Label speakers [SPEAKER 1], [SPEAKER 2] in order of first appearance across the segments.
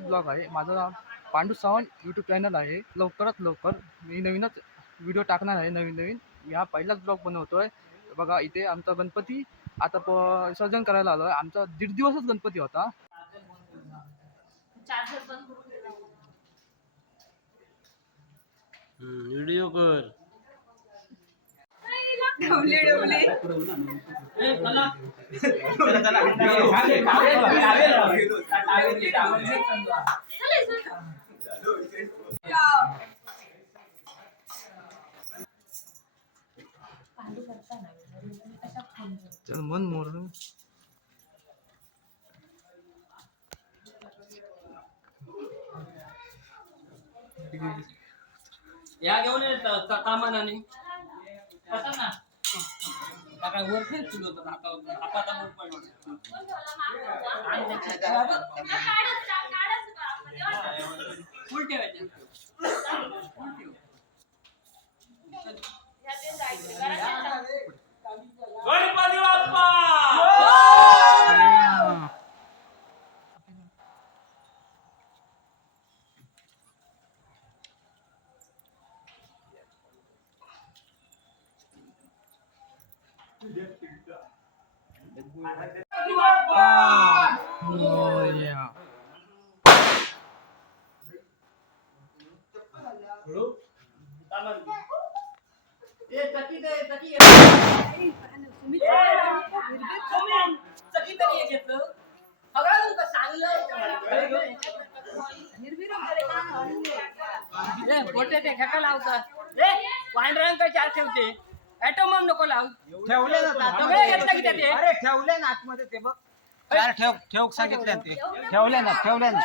[SPEAKER 1] Blog आहे. माझा Pandu Sawant. YouTube channel आहे. लवकरात लवकर मी नवीनच व्हिडिओ टाकणार आहे नवीन नवीन. या पहिलाच ब्लॉग बनवतोय. बघा इथे आमचा गणपती. आता प विसर्जन करायला आलो आहे आमचा दीड दिवसच गणपती होता.
[SPEAKER 2] व्हिडिओ कर.
[SPEAKER 1] चल मन मोर
[SPEAKER 2] या घेऊन येत कामानाने काका वर फेर सुरू होतं आता आता आता वर पडलं. फुल ठेवायचे फुल ठेव. गणपती बाप्पा
[SPEAKER 1] मोरया.
[SPEAKER 2] ए चकी दे चकी ये. चकी तरी ये घेतलं सगळं तुमचं सांगलं ए, गोटे ते खेका लावतात ए वांढरांक चार ठेवते. ऍटोमम नको लाव.
[SPEAKER 3] ठेवले ना
[SPEAKER 2] सगळे घेतलं की
[SPEAKER 3] अरे ठेवले ना आतमध्ये ते बघ. चार ठेव ठेव सांगितले ना ते. ठेवले ना ठेवले ना.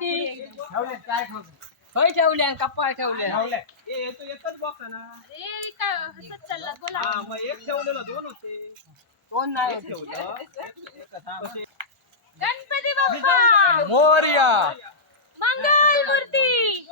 [SPEAKER 3] ठेवले काय ठेवले?
[SPEAKER 2] ठेवल्या कप्पा ठेवल्या
[SPEAKER 3] ठेवले. ए येतो एकच बॉक्स आहे ना. हा मग एक ठेवलेलं दोन होते.
[SPEAKER 2] कोण नाही.
[SPEAKER 3] ठेवलं. एकच, हा, मग ते-
[SPEAKER 4] गणपती बाप्पा!
[SPEAKER 1] मोरया!
[SPEAKER 4] मंगल मूर्ती!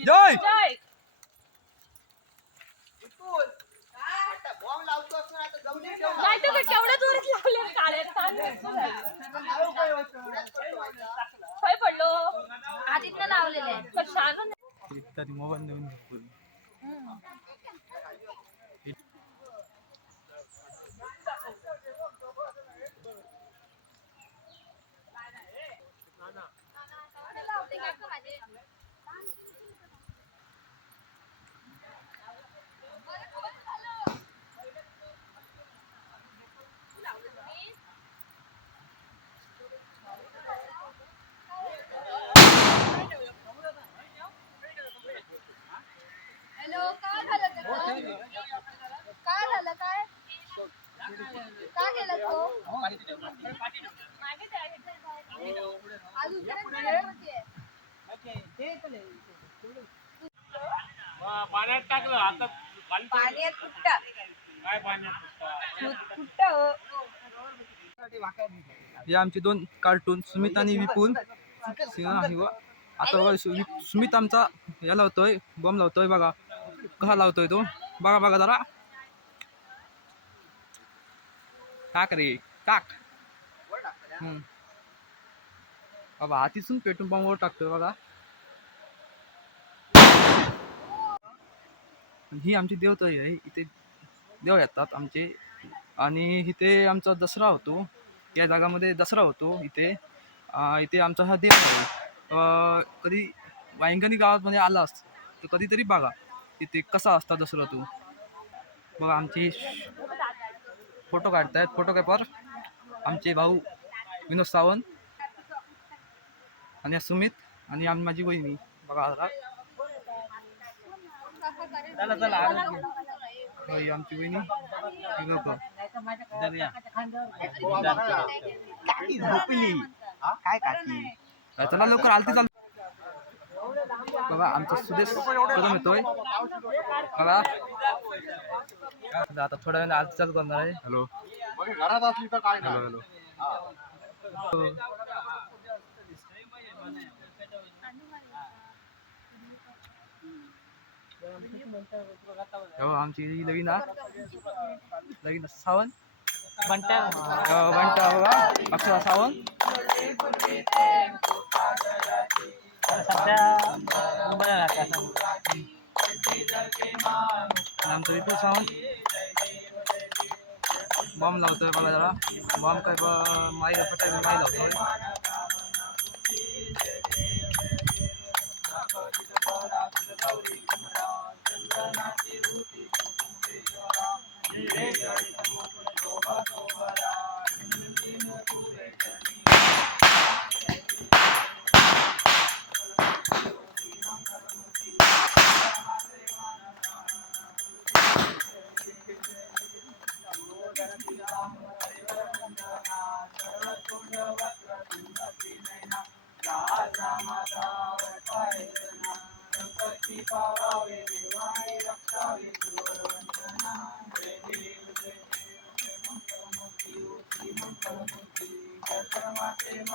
[SPEAKER 1] जय!
[SPEAKER 4] जय! काय तर ते केवढ्या दूरच लावले काय पडलो? आदित्य लावलेले
[SPEAKER 1] तरी मोबाईल नवीन घेऊन.
[SPEAKER 4] हॅलो काय झालं त्याचं? काय झालं काय काय केलं तो मागे त्या ह्याच्यात आहे. आज उतरायचं गणपती आहे.
[SPEAKER 3] पाण्यात टाकलं आता खाली
[SPEAKER 4] पाण्यात कुट्टा
[SPEAKER 3] काय पाण्यात
[SPEAKER 4] कुट्टा हो.
[SPEAKER 1] हे आमचे दोन कार्टून सुमित आणि विपुल. सिंह आता सुमित आमचा या लावतोय बॉम्ब लावतोय बघा. कसा लावतोय तो? बघा बघा जरा. काक रे काक. हम्म. बाबा हातीसून पेटून बॉम्बवर टाकतोय बघा. ही आमची देवताई आहे इथे देव येतात आमचे. आणि इथे आमचा दसरा होतो. या जागामध्ये दसरा होतो इथे. इथे आमचा हा देव आहे. कधी वायंगणी गावामध्ये आला असत तर कधीतरी बघा इथे कसा असता दसरा तो. बघा आमची फोटो काढतायत. फोटोग्राफर आमचे भाऊ विनोद सावंत आणि सुमित आणि आम माझी वहिनी. बघा आला
[SPEAKER 3] चला चला
[SPEAKER 1] आमची झोपली. काय काकी? चला लवकर आलती चाल. बघा आमचा सुदेश कदम येतोय. बघा. आता थोड्या वेळाने आलती चालू करणार आहे हॅलो.
[SPEAKER 5] घरात असली तर काय नाही.
[SPEAKER 1] हॅलो. हो आमची ही लगीन हा? लगीन सावंत?
[SPEAKER 2] बंट्या
[SPEAKER 1] अं, बंटा बघा अक्षरा सावंत? सध्या मुंबईला राहते असं.
[SPEAKER 6] आमचा विपुल सावंत. बॉम्ब लावतोय बघा जरा. बॉम्ब काय ब- माई माई लावतोय. Yeah.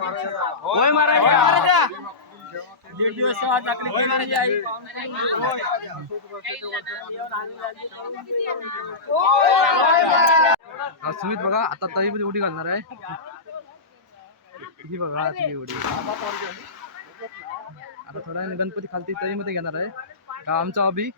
[SPEAKER 2] होय महाराज दीड दिवस सेवा टाकली होय महाराज आई
[SPEAKER 6] सुमित बघा आता तरी मध्ये उडी घालणार आहे. ही बघा आतली उडी. आता थोडा गणपती खालती तरी मध्ये घेणार आहे. का आमचा अभि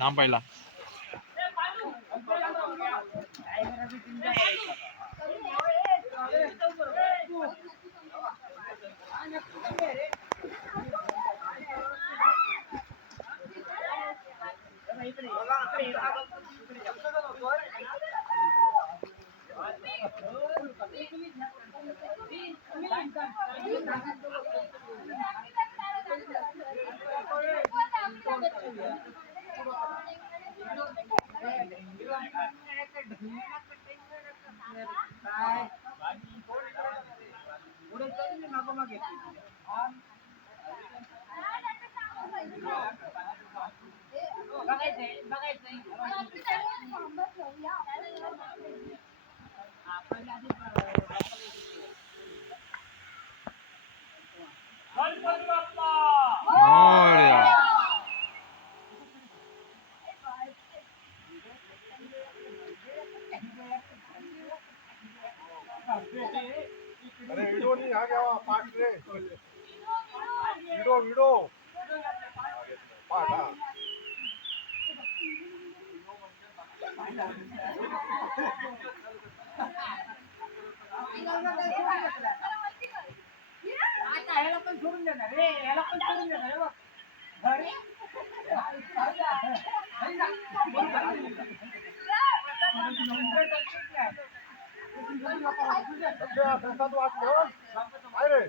[SPEAKER 6] நான் போயிடலாம் काय?
[SPEAKER 7] थांब पहिला मोरया. અરે વિડો નહીં આગે આવા પાઠ રે વિડો વિડો પાઠ હા
[SPEAKER 2] आता ह्याला पण सोडून देणार रे ह्याला पण सोडून देणार बघ अरे
[SPEAKER 5] बरोबर प्रसाद वाटलं काय रे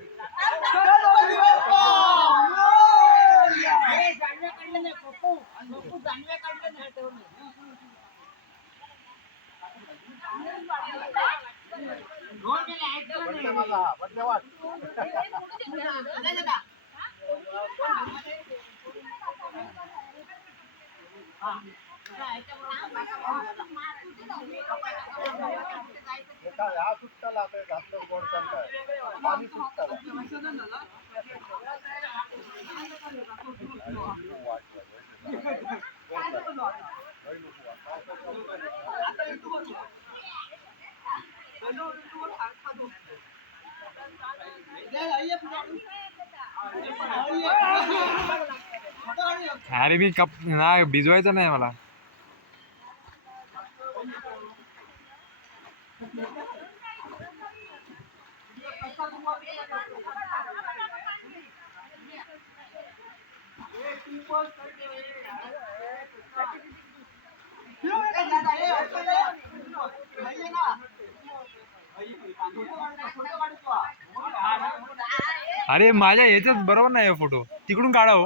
[SPEAKER 2] हे जानवे काढले
[SPEAKER 5] घातलं गोड चाललंय पाणी
[SPEAKER 8] अरे मी कप ना भिजवायचं नाही मला. अरे माझ्या ह्याच्यात बरोबर नाही फोटो. तिकडून काढा हो.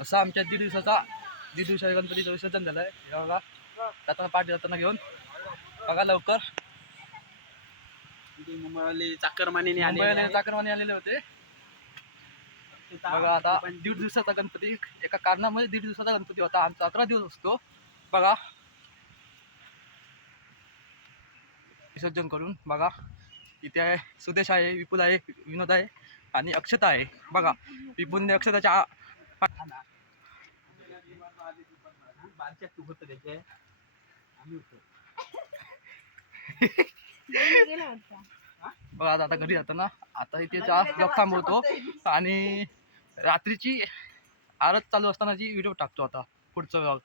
[SPEAKER 1] असा आमच्या दीड दिवसाचा दीड दिवसाच्या गणपतीचं विसर्जन झालंय. हे बघा जाताना पाठ जाताना घेऊन. बघा लवकर.
[SPEAKER 3] मुंबईवाले चाकरमानीने
[SPEAKER 1] मुंबईला चाकरमाने आलेले होते. बघा आता दीड दिवसाचा गणपती एका कारणामध्ये दीड दिवसाचा गणपती होता. आमचा अकरा दिवस असतो. बघा. विसर्जन करून बघा. इथे आहे सुदेश आहे विपुल आहे विनोद आहे आणि अक्षता आहे. बघा. विपुलने अक्षताच्या
[SPEAKER 3] आम्ही
[SPEAKER 1] बघा आता आता घरी जाताना आता इथे चहा थांबवतो आणि रात्रीची आरत चालू असतानाची व्हिडिओ टाकतो आता पुढचं.